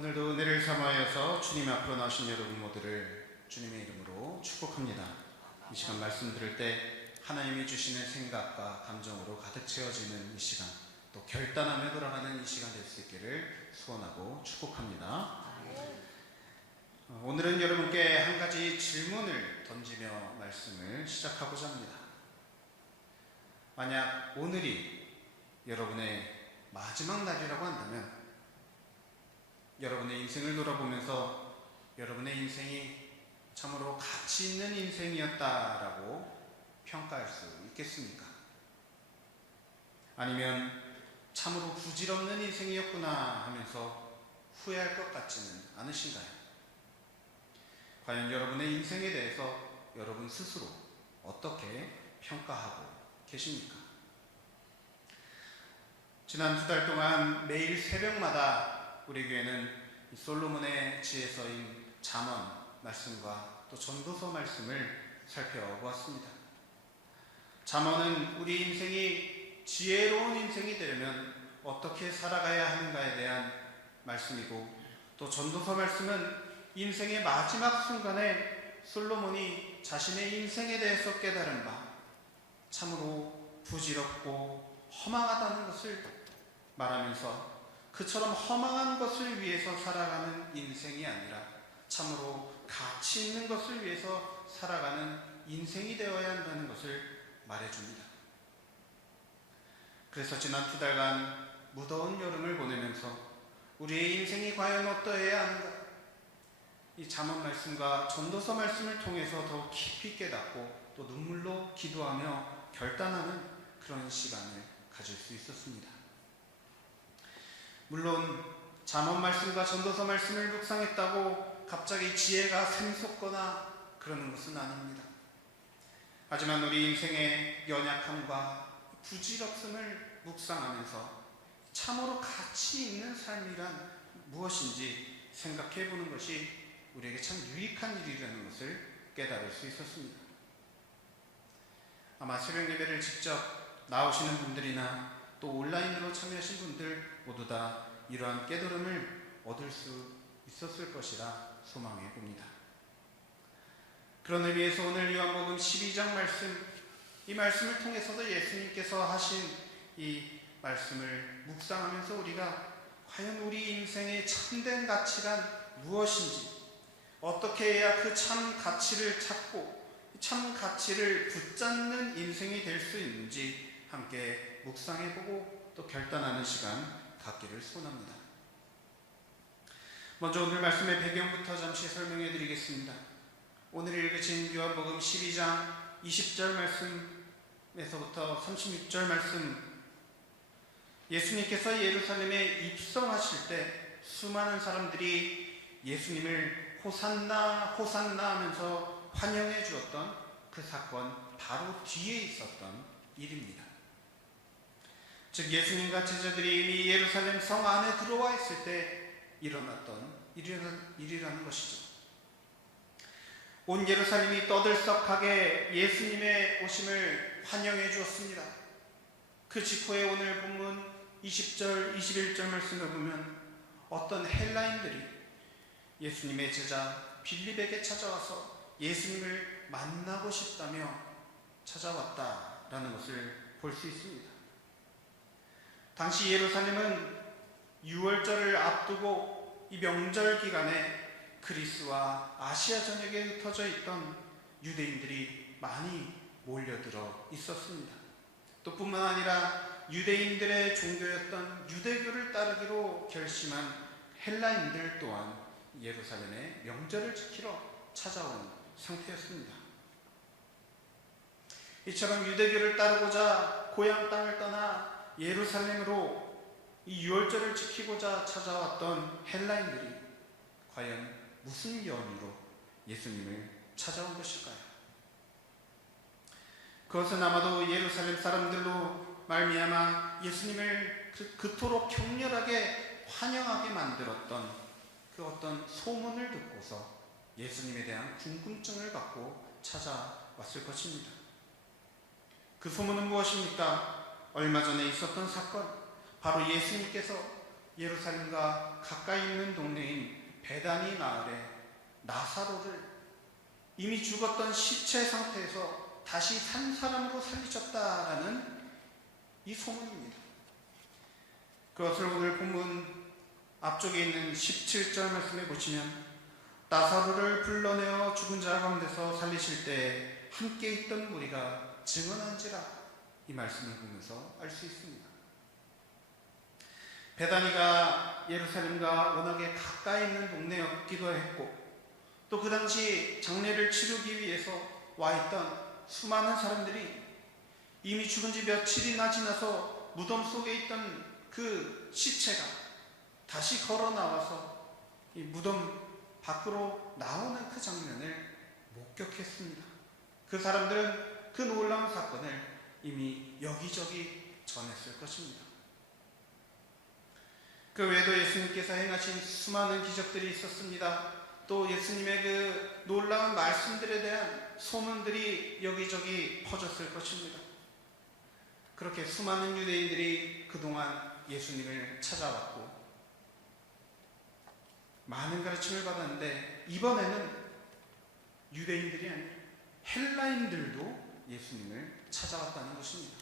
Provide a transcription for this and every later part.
오늘도 은혜를 삼하여서 주님 앞으로 나오신 여러분 모두를 주님의 이름으로 축복합니다. 이 시간 말씀 들을 때 하나님이 주시는 생각과 감정으로 가득 채워지는 이 시간, 또 결단하며 돌아가는 이 시간 될 수 있기를 소원하고 축복합니다. 오늘은 여러분께 한 가지 질문을 던지며 말씀을 시작하고자 합니다. 만약 오늘이 여러분의 마지막 날이라고 한다면 여러분의 인생을 돌아보면서 여러분의 인생이 참으로 가치 있는 인생이었다라고 평가할 수 있겠습니까? 아니면 참으로 부질없는 인생이었구나 하면서 후회할 것 같지는 않으신가요? 과연 여러분의 인생에 대해서 여러분 스스로 어떻게 평가하고 계십니까? 지난 2달 동안 매일 새벽마다 우리 교회는 솔로몬의 지혜서인 잠언 말씀과 또 전도서 말씀을 살펴보았습니다. 잠언은 우리 인생이 지혜로운 인생이 되려면 어떻게 살아가야 하는가에 대한 말씀이고, 또 전도서 말씀은 인생의 마지막 순간에 솔로몬이 자신의 인생에 대해서 깨달은 바 참으로 부질없고 허망하다는 것을 말하면서 그처럼 허망한 것을 위해서 살아가는 인생이 아니라 참으로 가치 있는 것을 위해서 살아가는 인생이 되어야 한다는 것을 말해줍니다. 그래서 지난 2달간 무더운 여름을 보내면서 우리의 인생이 과연 어떠해야 하는가, 이 잠언 말씀과 전도서 말씀을 통해서 더 깊이 깨닫고 또 눈물로 기도하며 결단하는 그런 시간을 가질 수 있었습니다. 물론 잠언 말씀과 전도서 말씀을 묵상했다고 갑자기 지혜가 샘솟거나 그러는 것은 아닙니다. 하지만 우리 인생의 연약함과 부질없음을 묵상하면서 참으로 가치 있는 삶이란 무엇인지 생각해 보는 것이 우리에게 참 유익한 일이라는 것을 깨달을 수 있었습니다. 아마 새벽 예배를 직접 나오시는 분들이나 또 온라인으로 참여하신 분들 모두 다 이러한 깨달음을 얻을 수 있었을 것이라 소망해 봅니다. 그런 의미에서 오늘 요한복음 12장 말씀, 이 말씀을 통해서도 예수님께서 하신 이 말씀을 묵상하면서 우리가 과연 우리 인생의 참된 가치란 무엇인지, 어떻게 해야 그 참 가치를 찾고 참 가치를 붙잡는 인생이 될 수 있는지 함께 묵상해보고 또 결단하는 시간 갖기를 소원합니다. 먼저 오늘 말씀의 배경부터 잠시 설명해 드리겠습니다. 오늘 읽으신 요한복음 12장 20절 말씀에서부터 36절 말씀, 예수님께서 예루살렘에 입성하실 때 수많은 사람들이 예수님을 호산나 호산나 하면서 환영해 주었던 그 사건 바로 뒤에 있었던 일입니다. 즉 예수님과 제자들이 이미 예루살렘 성 안에 들어와 있을 때 일어났던 일이라는 것이죠. 온 예루살렘이 떠들썩하게 예수님의 오심을 환영해 주었습니다. 그 직후에 오늘 본문 20절, 21절 말씀을 보면 어떤 헬라인들이 예수님의 제자 빌립에게 찾아와서 예수님을 만나고 싶다며 찾아왔다라는 것을 볼 수 있습니다. 당시 예루살렘은 유월절을 앞두고 이 명절 기간에 그리스와 아시아 전역에 흩어져 있던 유대인들이 많이 몰려들어 있었습니다. 또 뿐만 아니라 유대인들의 종교였던 유대교를 따르기로 결심한 헬라인들 또한 예루살렘에 명절을 지키러 찾아온 상태였습니다. 이처럼 유대교를 따르고자 고향 땅을 떠나 예루살렘으로 이 유월절을 지키고자 찾아왔던 헬라인들이 과연 무슨 연유로 예수님을 찾아온 것일까요? 그것은 아마도 예루살렘 사람들로 말미암아 예수님을 그토록 격렬하게 환영하게 만들었던 그 어떤 소문을 듣고서 예수님에 대한 궁금증을 갖고 찾아왔을 것입니다. 그 소문은 무엇입니까? 얼마 전에 있었던 사건, 바로 예수님께서 예루살렘과 가까이 있는 동네인 베다니 마을에 나사로를 이미 죽었던 시체 상태에서 다시 산 사람으로 살리셨다라는 이 소문입니다. 그것을 오늘 본문 앞쪽에 있는 17절 말씀에 보시면 나사로를 불러내어 죽은 자 가운데서 살리실 때 함께 있던 무리가 증언한지라, 이 말씀을 보면서 알 수 있습니다. 베다니가 예루살렘과 워낙에 가까이 있는 동네였기도 했고, 또 그 당시 장례를 치르기 위해서 와 있던 수많은 사람들이 이미 죽은 지 며칠이나 지나서 무덤 속에 있던 그 시체가 다시 걸어 나와서 이 무덤 밖으로 나오는 그 장면을 목격했습니다. 그 사람들은 그 놀라운 사건을 이미 여기저기 전했을 것입니다. 그 외에도 예수님께서 행하신 수많은 기적들이 있었습니다. 또 예수님의 그 놀라운 말씀들에 대한 소문들이 여기저기 퍼졌을 것입니다. 그렇게 수많은 유대인들이 그동안 예수님을 찾아왔고 많은 가르침을 받았는데, 이번에는 유대인들이 아닌 헬라인들도 예수님을 찾아왔다는 것입니다.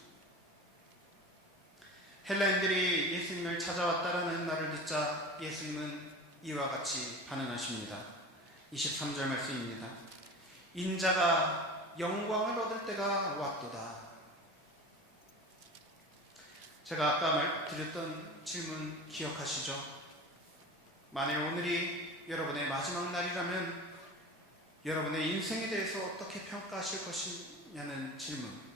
헬라인들이 예수님을 찾아왔다라는 말을 듣자 예수님은 이와 같이 반응하십니다. 23절 말씀입니다. 인자가 영광을 얻을 때가 왔도다. 제가 아까 드렸던 질문 기억하시죠? 만일 오늘이 여러분의 마지막 날이라면 여러분의 인생에 대해서 어떻게 평가하실 것이냐는 질문.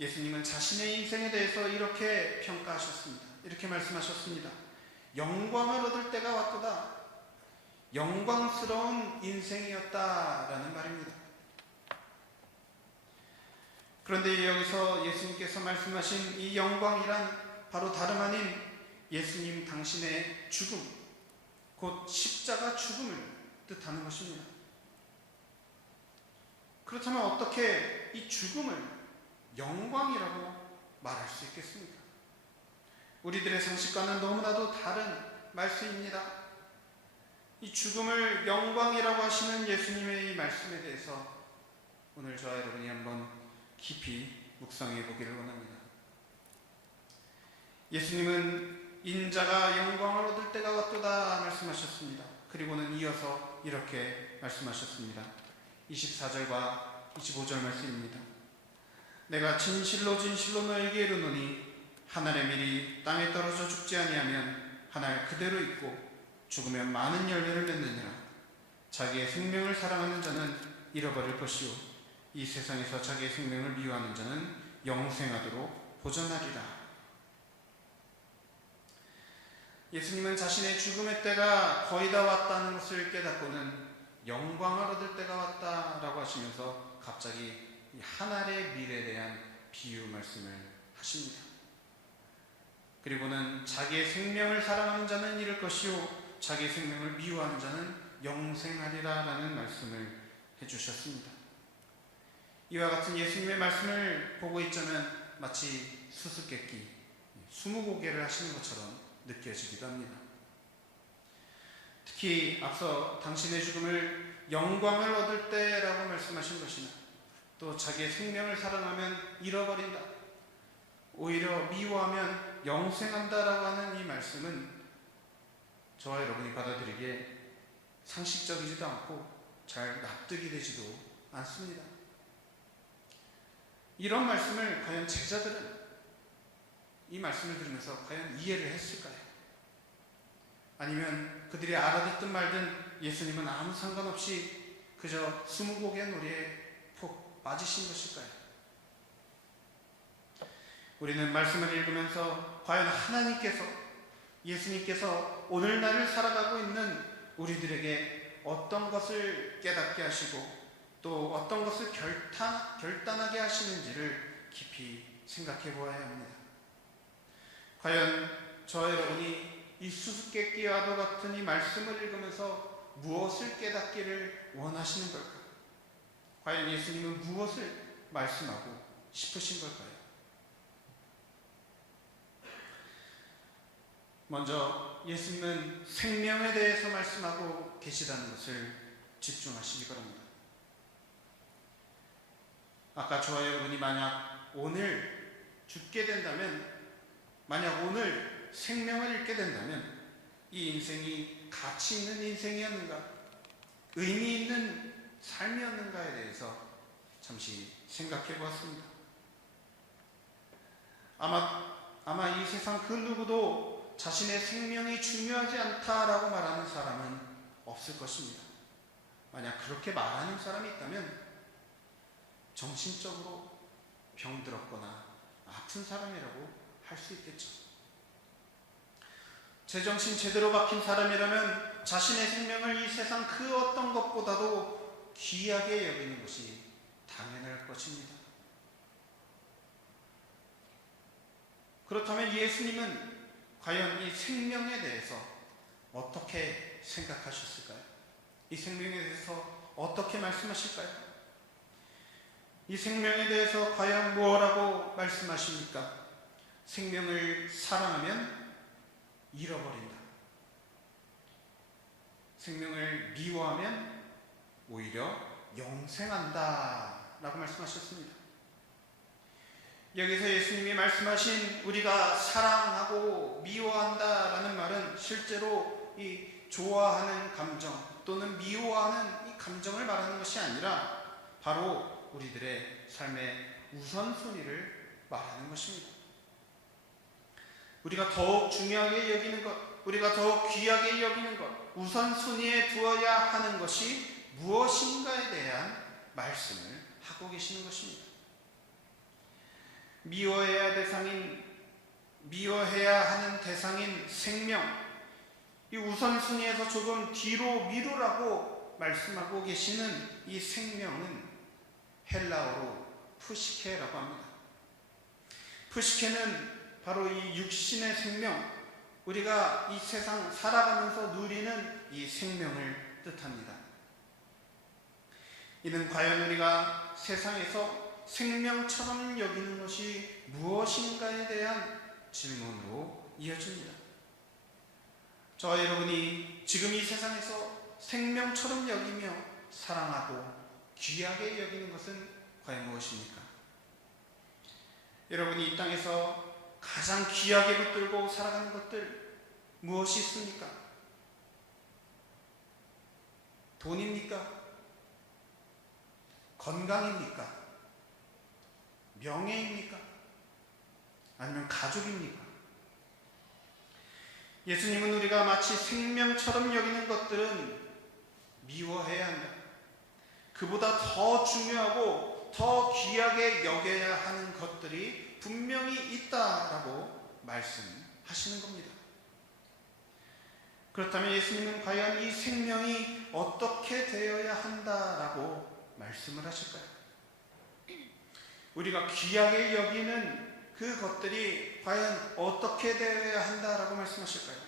예수님은 자신의 인생에 대해서 이렇게 평가하셨습니다. 이렇게 말씀하셨습니다. 영광을 얻을 때가 왔도다. 영광스러운 인생이었다라는 말입니다. 그런데 여기서 예수님께서 말씀하신 이 영광이란 바로 다름 아닌 예수님 당신의 죽음, 곧 십자가 죽음을 뜻하는 것입니다. 그렇다면 어떻게 이 죽음을 영광이라고 말할 수 있겠습니까? 우리들의 상식과는 너무나도 다른 말씀입니다. 이 죽음을 영광이라고 하시는 예수님의 이 말씀에 대해서 오늘 저와 여러분이 한번 깊이 묵상해 보기를 원합니다. 예수님은 인자가 영광을 얻을 때가 왔도다 말씀하셨습니다. 그리고는 이어서 이렇게 말씀하셨습니다. 24절과 25절 말씀입니다. 내가 진실로 진실로 너에게 이르노니 한 알의 밀이 땅에 떨어져 죽지 아니하면 한 알 그대로 있고 죽으면 많은 열매를 맺느니라. 자기의 생명을 사랑하는 자는 잃어버릴 것이요 이 세상에서 자기의 생명을 미워하는 자는 영생하도록 보존하리라. 예수님은 자신의 죽음의 때가 거의 다 왔다는 것을 깨닫고는 영광을 얻을 때가 왔다라고 하시면서 갑자기 한 알의 밀에 대한 비유 말씀을 하십니다. 그리고는 자기의 생명을 사랑하는 자는 잃을 것이요 자기의 생명을 미워하는 자는 영생하리라 라는 말씀을 해주셨습니다. 이와 같은 예수님의 말씀을 보고 있자면 마치 수수께끼, 스무고개를 하시는 것처럼 느껴지기도 합니다. 특히 앞서 당신의 죽음을 영광을 얻을 때라고 말씀하신 것이나 또 자기의 생명을 사랑하면 잃어버린다, 오히려 미워하면 영생한다라고 하는 이 말씀은 저와 여러분이 받아들이기에 상식적이지도 않고 잘 납득이 되지도 않습니다. 이런 말씀을 과연 제자들은 이 말씀을 들으면서 과연 이해를 했을까요? 아니면 그들이 알아듣든 말든 예수님은 아무 상관없이 그저 스무고개 놀이에 푹 빠지신 것일까요? 우리는 말씀을 읽으면서 과연 하나님께서, 예수님께서 오늘날을 살아가고 있는 우리들에게 어떤 것을 깨닫게 하시고 또 어떤 것을 결단하게 하시는지를 깊이 생각해 보아야 합니다. 과연 저와 여러분이 이 수수께끼와도 같은 이 말씀을 읽으면서 무엇을 깨닫기를 원하시는 걸까? 과연 예수님은 무엇을 말씀하고 싶으신 걸까요? 먼저 예수님은 생명에 대해서 말씀하고 계시다는 것을 집중하시기 바랍니다. 아까 저와 여러분이 만약 오늘 죽게 된다면, 만약 오늘 생명을 잃게 된다면 이 인생이 가치 있는 인생이었는가, 의미 있는 삶이었는가에 대해서 잠시 생각해 보았습니다. 아마 이 세상 그 누구도 자신의 생명이 중요하지 않다라고 말하는 사람은 없을 것입니다. 만약 그렇게 말하는 사람이 있다면 정신적으로 병들었거나 아픈 사람이라고 할 수 있겠죠. 제정신 제대로 박힌 사람이라면 자신의 생명을 이 세상 그 어떤 것보다도 귀하게 여기는 것이 당연할 것입니다. 그렇다면 예수님은 과연 이 생명에 대해서 어떻게 생각하셨을까요? 이 생명에 대해서 어떻게 말씀하실까요? 이 생명에 대해서 과연 뭐라고 말씀하십니까? 생명을 사랑하면 잃어버린다. 생명을 미워하면 오히려 영생한다 라고 말씀하셨습니다. 여기서 예수님이 말씀하신 우리가 사랑하고 미워한다 라는 말은 실제로 이 좋아하는 감정 또는 미워하는 이 감정을 말하는 것이 아니라 바로 우리들의 삶의 우선순위를 말하는 것입니다. 우리가 더욱 중요하게 여기는 것, 우리가 더욱 귀하게 여기는 것, 우선순위에 두어야 하는 것이 무엇인가에 대한 말씀을 하고 계시는 것입니다. 미워해야 하는 대상인 생명, 이 우선순위에서 조금 뒤로 미루라고 말씀하고 계시는 이 생명은 헬라어로 푸시케라고 합니다. 푸시케는 바로 이 육신의 생명, 우리가 이 세상 살아가면서 누리는 이 생명을 뜻합니다. 이는 과연 우리가 세상에서 생명처럼 여기는 것이 무엇인가에 대한 질문으로 이어집니다. 저와 여러분이 지금 이 세상에서 생명처럼 여기며 사랑하고 귀하게 여기는 것은 과연 무엇입니까? 여러분이 이 땅에서 가장 귀하게 붙들고 살아가는 것들 무엇이 있습니까? 돈입니까? 건강입니까? 명예입니까? 아니면 가족입니까? 예수님은 우리가 마치 생명처럼 여기는 것들은 미워해야 한다. 그보다 더 중요하고 더 귀하게 여겨야 하는 것들이 분명히 있다라고 말씀하시는 겁니다. 그렇다면 예수님은 과연 이 생명이 어떻게 되어야 한다라고 말씀을 하실까요? 우리가 귀하게 여기는 그 것들이 과연 어떻게 되어야 한다라고 말씀하실까요?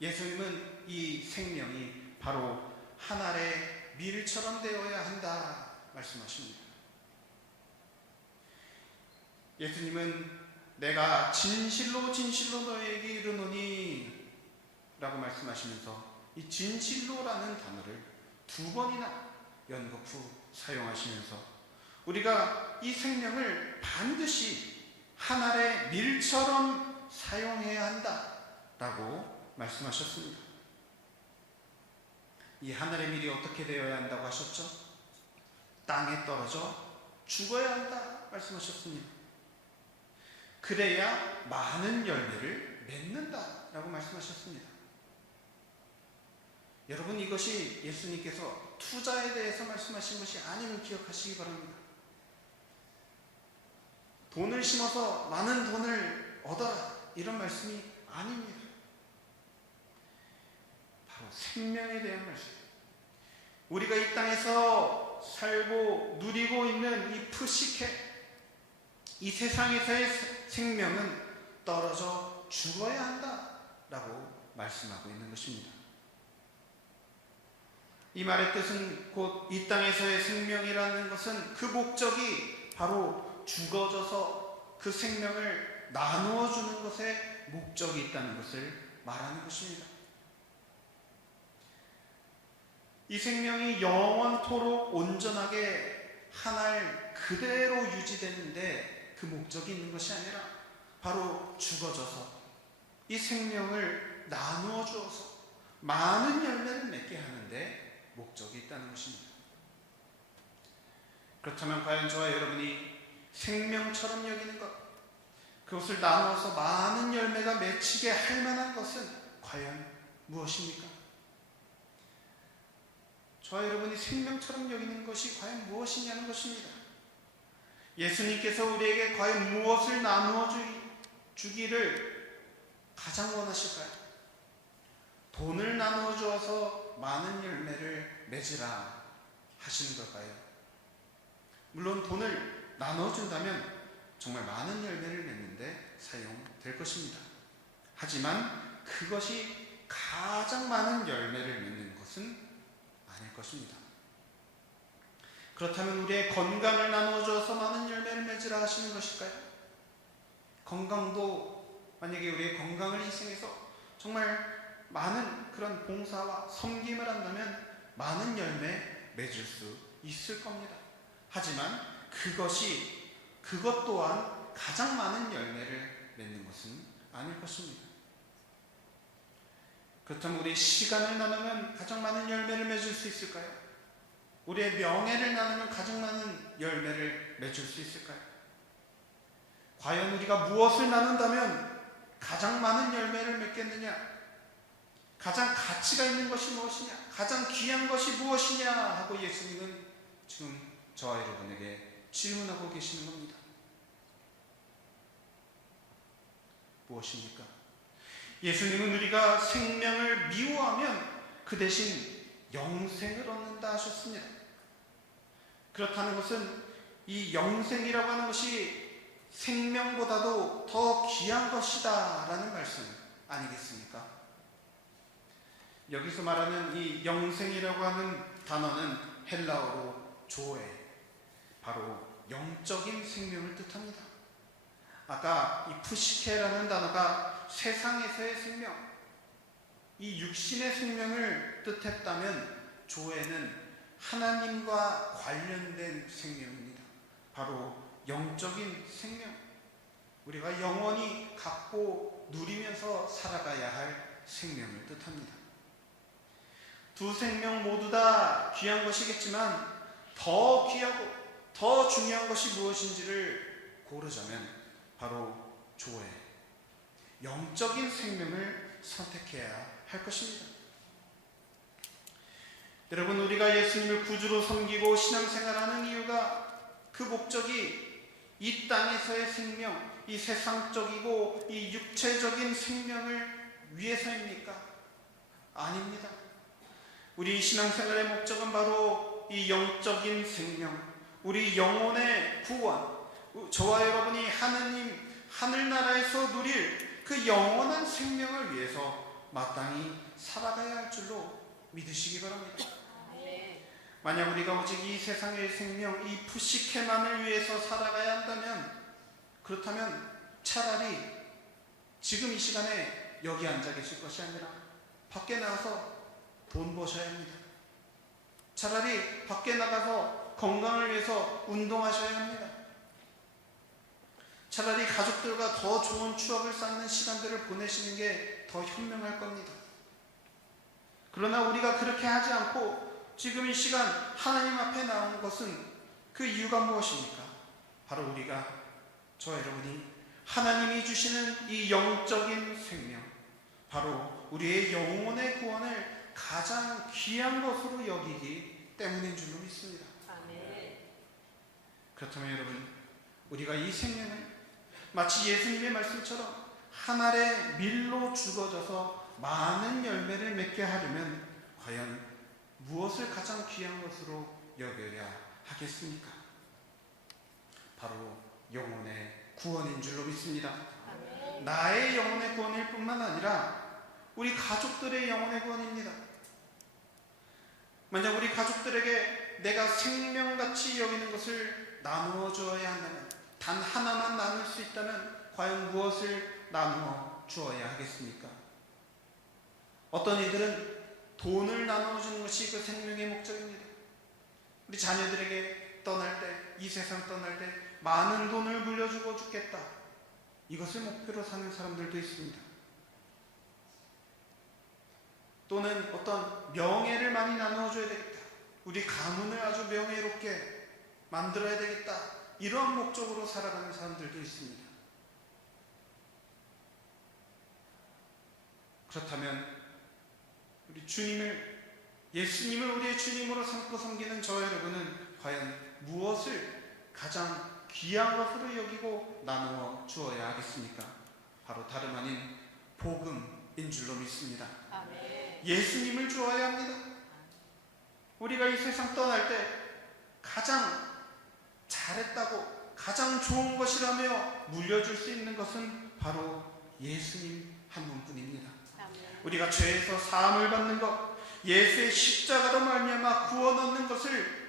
예수님은 이 생명이 바로 한 알의 밀처럼 되어야 한다 말씀하십니다. 예수님은 내가 진실로 진실로 너에게 이르노니 라고 말씀하시면서 이 진실로라는 단어를 2번이나 연거푸 사용하시면서 우리가 이 생명을 반드시 한 알의 밀처럼 사용해야 한다라고 말씀하셨습니다. 이 한 알의 밀이 어떻게 되어야 한다고 하셨죠? 땅에 떨어져 죽어야 한다 말씀하셨습니다. 그래야 많은 열매를 맺는다라고 말씀하셨습니다. 여러분, 이것이 예수님께서 투자에 대해서 말씀하신 것이 아님을 기억하시기 바랍니다. 돈을 심어서 많은 돈을 얻어라 이런 말씀이 아닙니다. 바로 생명에 대한 말씀. 우리가 이 땅에서 살고 누리고 있는 이 푸시케, 이 세상에서의 생명은 떨어져 죽어야 한다라고 말씀하고 있는 것입니다. 이 말의 뜻은 곧 이 땅에서의 생명이라는 것은 그 목적이 바로 죽어져서 그 생명을 나누어 주는 것에 목적이 있다는 것을 말하는 것입니다. 이 생명이 영원토록 온전하게 한 알 그대로 유지되는데 그 목적이 있는 것이 아니라 바로 죽어져서 이 생명을 나누어 주어서 많은 열매를 맺게 하는데 목적이 있다는 것입니다. 그렇다면 과연 저와 여러분이 생명처럼 여기는 것, 그것을 나누어서 많은 열매가 맺히게 할 만한 것은 과연 무엇입니까? 저와 여러분이 생명처럼 여기는 것이 과연 무엇이냐는 것입니다. 예수님께서 우리에게 과연 무엇을 나누어 주기를 가장 원하실까요? 돈을 나누어 주어서 많은 열매를 맺으라 하시는 걸까요? 물론 돈을 나누어 준다면 정말 많은 열매를 맺는데 사용될 것입니다. 하지만 그것이 가장 많은 열매를 맺는 것은 아닐 것입니다. 그렇다면 우리의 건강을 나누어 주어서 많은 열매를 맺으라 하시는 것일까요? 건강도 만약에 우리의 건강을 희생해서 정말 많은 그런 봉사와 섬김을 한다면 많은 열매 맺을 수 있을 겁니다. 하지만 그것 또한 가장 많은 열매를 맺는 것은 아닐 것입니다. 그렇다면 우리의 시간을 나누면 가장 많은 열매를 맺을 수 있을까요? 우리의 명예를 나누면 가장 많은 열매를 맺을 수 있을까요? 과연 우리가 무엇을 나눈다면 가장 많은 열매를 맺겠느냐? 가장 가치가 있는 것이 무엇이냐? 가장 귀한 것이 무엇이냐? 하고 예수님은 지금 저와 여러분에게 질문하고 계시는 겁니다. 무엇입니까? 예수님은 우리가 생명을 미워하면 그 대신 영생을 얻는다 하셨습니다. 그렇다는 것은 이 영생이라고 하는 것이 생명보다도 더 귀한 것이다 라는 말씀 아니겠습니까? 여기서 말하는 이 영생이라고 하는 단어는 헬라어로 조에, 바로 영적인 생명을 뜻합니다. 아까 이 푸시케라는 단어가 세상에서의 생명, 이 육신의 생명을 뜻했다면 조에는 하나님과 관련된 생명입니다. 바로 영적인 생명, 우리가 영원히 갖고 누리면서 살아가야 할 생명을 뜻합니다. 두 생명 모두 다 귀한 것이겠지만 더 귀하고 더 중요한 것이 무엇인지를 고르자면 바로 조에, 영적인 생명을 선택해야 할 것입니다. 여러분, 우리가 예수님을 구주로 섬기고 신앙생활하는 이유가 그 목적이 이 땅에서의 생명, 이 세상적이고 이 육체적인 생명을 위해서입니까? 아닙니다. 우리 신앙생활의 목적은 바로 이 영적인 생명, 우리 영혼의 구원, 저와 여러분이 하늘나라에서 누릴 그 영원한 생명을 위해서 마땅히 살아가야 할 줄로 믿으시기 바랍니다. 만약 우리가 오직 이 세상의 생명, 이 푸시케만을 위해서 살아가야 한다면, 그렇다면 차라리 지금 이 시간에 여기 앉아 계실 것이 아니라 밖에 나가서 돈 버셔야 합니다. 차라리 밖에 나가서 건강을 위해서 운동하셔야 합니다. 차라리 가족들과 더 좋은 추억을 쌓는 시간들을 보내시는 게 더 현명할 겁니다. 그러나 우리가 그렇게 하지 않고 지금 이 시간 하나님 앞에 나온 것은 그 이유가 무엇입니까? 바로 우리가, 저와 여러분이 하나님이 주시는 이 영적인 생명, 바로 우리의 영혼의 구원을 가장 귀한 것으로 여기기 때문인 줄로 믿습니다. 그렇다면 여러분, 우리가 이 생명을 마치 예수님의 말씀처럼 한 알의 밀로 죽어져서 많은 열매를 맺게 하려면 과연 무엇을 가장 귀한 것으로 여겨야 하겠습니까? 바로 영혼의 구원인 줄로 믿습니다. 나의 영혼의 구원일 뿐만 아니라 우리 가족들의 영혼의 구원입니다. 만약 우리 가족들에게 내가 생명같이 여기는 것을 나누어 주어야 한다면, 단 하나만 나눌 수 있다면 과연 무엇을 나누어 주어야 하겠습니까? 어떤 이들은 돈을 나누어주는 것이 그 생명의 목적입니다. 우리 자녀들에게 떠날 때, 이 세상 떠날 때 많은 돈을 물려주고 죽겠다, 이것을 목표로 사는 사람들도 있습니다. 또는 어떤 명예를 많이 나누어줘야 되겠다, 우리 가문을 아주 명예롭게 만들어야 되겠다, 이러한 목적으로 살아가는 사람들도 있습니다. 그렇다면 우리 예수님을 우리의 주님으로 삼고 섬기는 저 여러분은 과연 무엇을 가장 귀한 것으로 여기고 나누어 주어야 하겠습니까? 바로 다름 아닌 복음인 줄로 믿습니다. 아멘. 예수님을 주어야 합니다. 우리가 이 세상 떠날 때 가장 잘했다고, 가장 좋은 것이라며 물려줄 수 있는 것은 바로 예수님 한 분뿐입니다. 아멘. 우리가 죄에서 사함을 받는 것, 예수의 십자가로 말미암아 구원 얻는 것을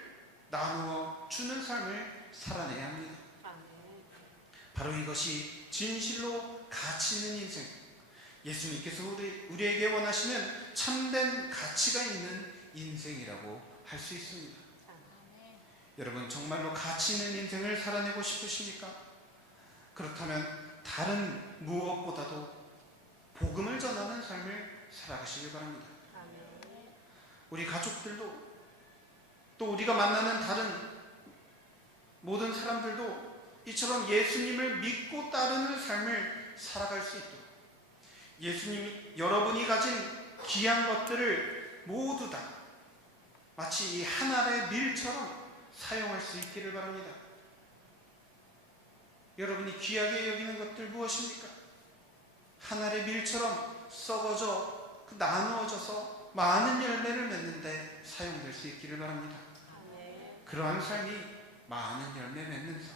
나누어 주는 삶을 살아내야 합니다. 아멘. 바로 이것이 진실로 가치 있는 인생, 예수님께서 우리에게 원하시는 참된 가치가 있는 인생이라고 할 수 있습니다. 아멘. 여러분, 정말로 가치 있는 인생을 살아내고 싶으십니까? 그렇다면 다른 무엇보다도 복음을 전하는 삶을 살아가시길 바랍니다. 아멘. 우리 가족들도, 또 우리가 만나는 다른 모든 사람들도 이처럼 예수님을 믿고 따르는 삶을 살아갈 수 있도록, 예수님이 여러분이 가진 귀한 것들을 모두 다 마치 이 한 알의 밀처럼 사용할 수 있기를 바랍니다. 여러분이 귀하게 여기는 것들 무엇입니까? 한 알의 밀처럼 썩어져 나누어져서 많은 열매를 맺는데 사용될 수 있기를 바랍니다. 아멘. 그러한 삶이 많은 열매 맺는 삶,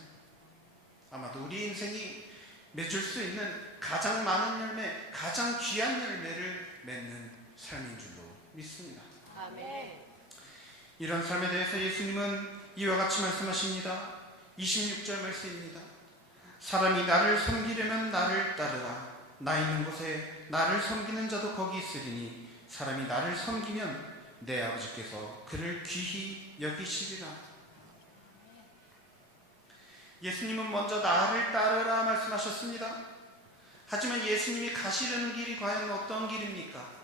아마도 우리 인생이 맺을 수 있는 가장 많은 열매, 가장 귀한 열매를 맺는 삶인 줄로 믿습니다. 아멘. 이런 삶에 대해서 예수님은 이와 같이 말씀하십니다. 26절 말씀입니다. 사람이 나를 섬기려면 나를 따르라. 나 있는 곳에 나를 섬기는 자도 거기 있으리니 사람이 나를 섬기면 내 아버지께서 그를 귀히 여기시리라. 예수님은 먼저 나를 따르라 말씀하셨습니다. 하지만 예수님이 가시려는 길이 과연 어떤 길입니까?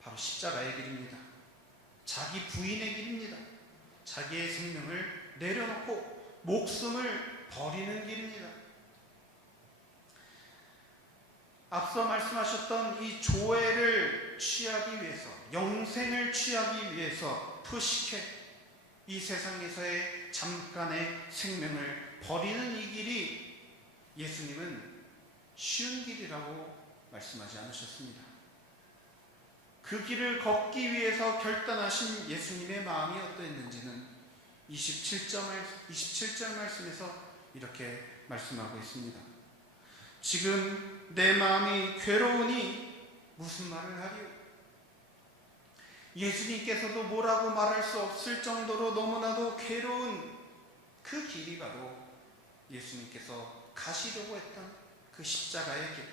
바로 십자가의 길입니다. 자기 부인의 길입니다. 자기의 생명을 내려놓고 목숨을 버리는 길입니다. 앞서 말씀하셨던 이 조회를 취하기 위해서, 영생을 취하기 위해서 푸시케, 이 세상에서의 잠깐의 생명을 버리는 이 길이 예수님은 쉬운 길이라고 말씀하지 않으셨습니다. 그 길을 걷기 위해서 결단하신 예수님의 마음이 어떠했는지는 27절 말씀에서 이렇게 말씀하고 있습니다. 지금 내 마음이 괴로우니 무슨 말을 하리요? 예수님께서도 뭐라고 말할 수 없을 정도로 너무나도 괴로운 그 길이 바로 예수님께서 가시려고 했던 그 십자가의 길,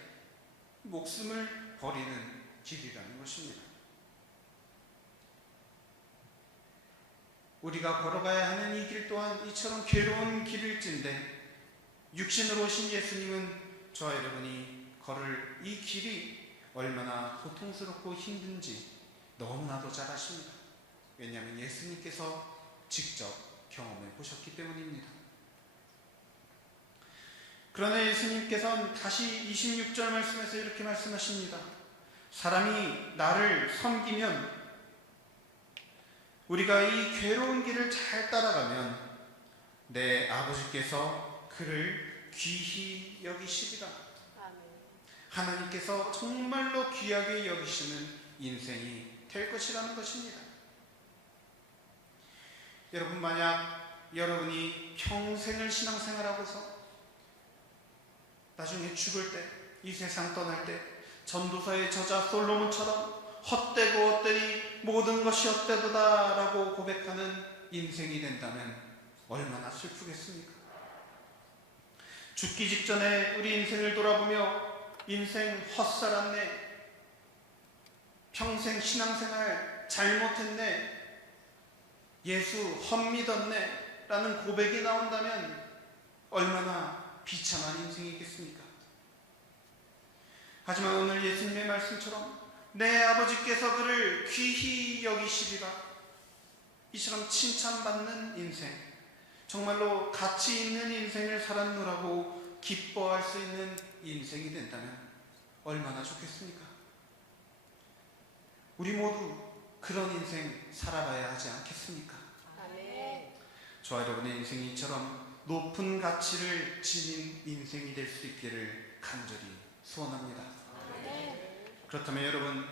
목숨을 버리는 길이라는 것입니다. 우리가 걸어가야 하는 이 길 또한 이처럼 괴로운 길일진데 육신으로 오신 예수님은 저와 여러분이 걸을 이 길이 얼마나 고통스럽고 힘든지 너무나도 잘 아십니다. 왜냐하면 예수님께서 직접 경험해 보셨기 때문입니다. 그러나 예수님께서는 다시 26절 말씀에서 이렇게 말씀하십니다. 사람이 나를 섬기면, 우리가 이 괴로운 길을 잘 따라가면 내 아버지께서 그를 귀히 여기시리라. 아멘. 하나님께서 정말로 귀하게 여기시는 인생이 될 것이라는 것입니다. 여러분, 만약 여러분이 평생을 신앙생활하고서 나중에 죽을 때, 이 세상 떠날 때 전도서의 저자 솔로몬처럼 헛되고 헛되니 모든 것이 헛되도다 라고 고백하는 인생이 된다면 얼마나 슬프겠습니까? 죽기 직전에 우리 인생을 돌아보며 인생 헛살았네, 평생 신앙생활 잘못했네, 예수 헛믿었네 라는 고백이 나온다면 얼마나 비참한 인생이겠습니까? 하지만 오늘 예수님의 말씀처럼 내 아버지께서 그를 귀히 여기시리라, 이처럼 칭찬받는 인생, 정말로 가치 있는 인생을 살았노라고 기뻐할 수 있는 인생이 된다면 얼마나 좋겠습니까? 우리 모두 그런 인생 살아봐야 하지 않겠습니까? 아멘. 저와 여러분의 인생이 이처럼 높은 가치를 지닌 인생이 될 수 있기를 간절히 소원합니다. 그렇다면 여러분,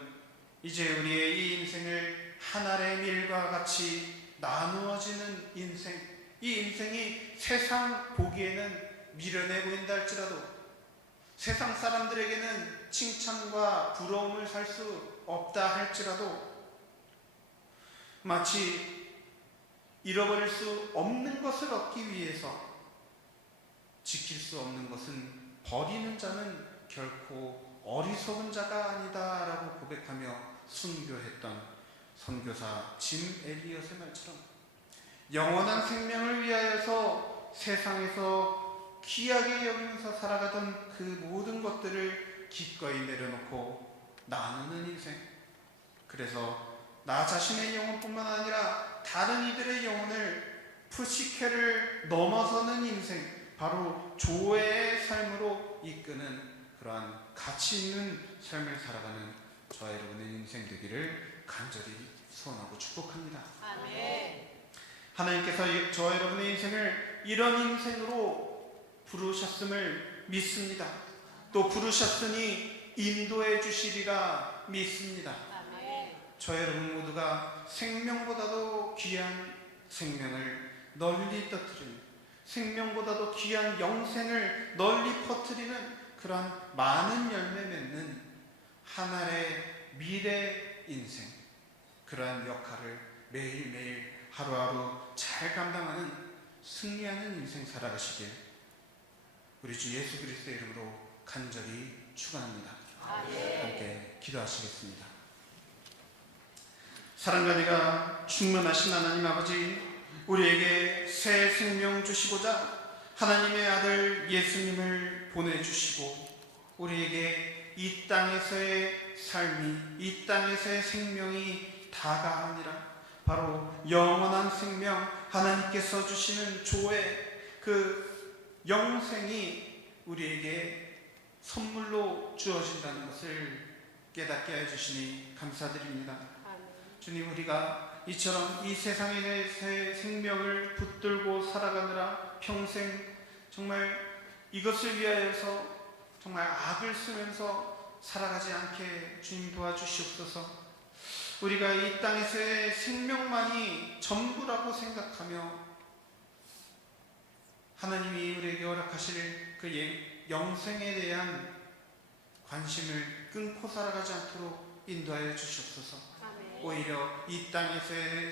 이제 우리의 이 인생을 한 알의 밀과 같이 나누어지는 인생, 이 인생이 세상 보기에는 미련해 보인다 할지라도, 세상 사람들에게는 칭찬과 부러움을 살 수 없다 할지라도, 마치 잃어버릴 수 없는 것을 얻기 위해서 지킬 수 없는 것은 버리는 자는 결코 어리석은 자가 아니다 라고 고백하며 순교했던 선교사 짐 엘리엇의 말처럼 영원한 생명을 위하여서 세상에서 귀하게 여기면서 살아가던 그 모든 것들을 기꺼이 내려놓고 나누는 인생, 그래서 나 자신의 영혼뿐만 아니라 다른 이들의 영혼을 푸시케를 넘어서는 인생, 바로 조회의 삶으로 이끄는 그러한 가치 있는 삶을 살아가는 저와 여러분의 인생 되기를 간절히 소원하고 축복합니다. 아멘. 하나님께서 저와 여러분의 인생을 이런 인생으로 부르셨음을 믿습니다. 또 부르셨으니 인도해 주시리라 믿습니다. 아멘. 저와 여러분 모두가 생명보다도 귀한 생명을 널리 떠뜨리는, 생명보다도 귀한 영생을 널리 퍼뜨리는 그런 많은 열매 맺는 하나의 미래 인생, 그러한 역할을 매일매일 하루하루 잘 감당하는 승리하는 인생 살아가시길 우리 주 예수 그리스도의 이름으로 간절히 축원합니다. 함께 기도하시겠습니다. 사랑과 내가 충만하신 하나님 아버지, 우리에게 새 생명 주시고자 하나님의 아들 예수님을 보내주시고 우리에게 이 땅에서의 삶이, 이 땅에서의 생명이 다가 아니라 바로 영원한 생명, 하나님께서 주시는 조의 그 영생이 우리에게 선물로 주어진다는 것을 깨닫게 해주시니 감사드립니다. 주님, 우리가 이처럼 이 세상의 새 생명을 붙들고 살아가느라 평생 정말 이것을 위하여서 정말 악을 쓰면서 살아가지 않게 주님 도와주시옵소서. 우리가 이 땅에서의 생명만이 전부라고 생각하며 하나님이 우리에게 허락하실 그 영생에 대한 관심을 끊고 살아가지 않도록 인도하여 주시옵소서. 오히려 이 땅에서의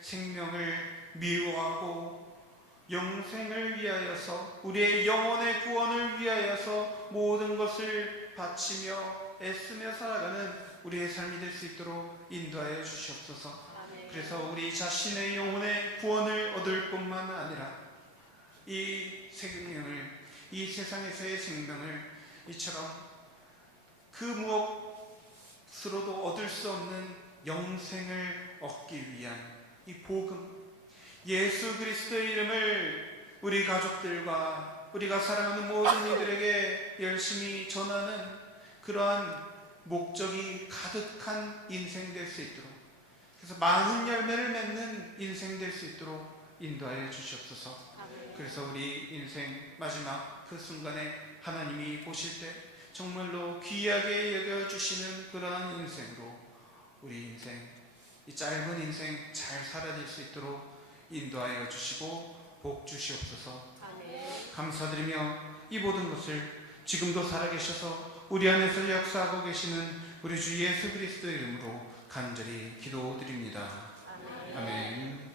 생명을 미워하고 영생을 위하여서, 우리의 영혼의 구원을 위하여서 모든 것을 바치며 애쓰며 살아가는 우리의 삶이 될 수 있도록 인도하여 주시옵소서. 그래서 우리 자신의 영혼의 구원을 얻을 뿐만 아니라 이 생명을, 이 세상에서의 생명을 이처럼 그 무엇으로도 얻을 수 없는 영생을 얻기 위한 이 복음, 예수 그리스도의 이름을 우리 가족들과 우리가 사랑하는 모든 이들에게 열심히 전하는 그러한 목적이 가득한 인생 될 수 있도록, 그래서 많은 열매를 맺는 인생 될 수 있도록 인도하여 주시옵소서. 그래서 우리 인생 마지막 그 순간에 하나님이 보실 때 정말로 귀하게 여겨주시는 그러한 인생으로 우리 인생, 이 짧은 인생 잘 살아낼 수 있도록 인도하여 주시고 복 주시옵소서. 감사드리며 이 모든 것을 지금도 살아계셔서 우리 안에서 역사하고 계시는 우리 주 예수 그리스도의 이름으로 간절히 기도드립니다. 아멘.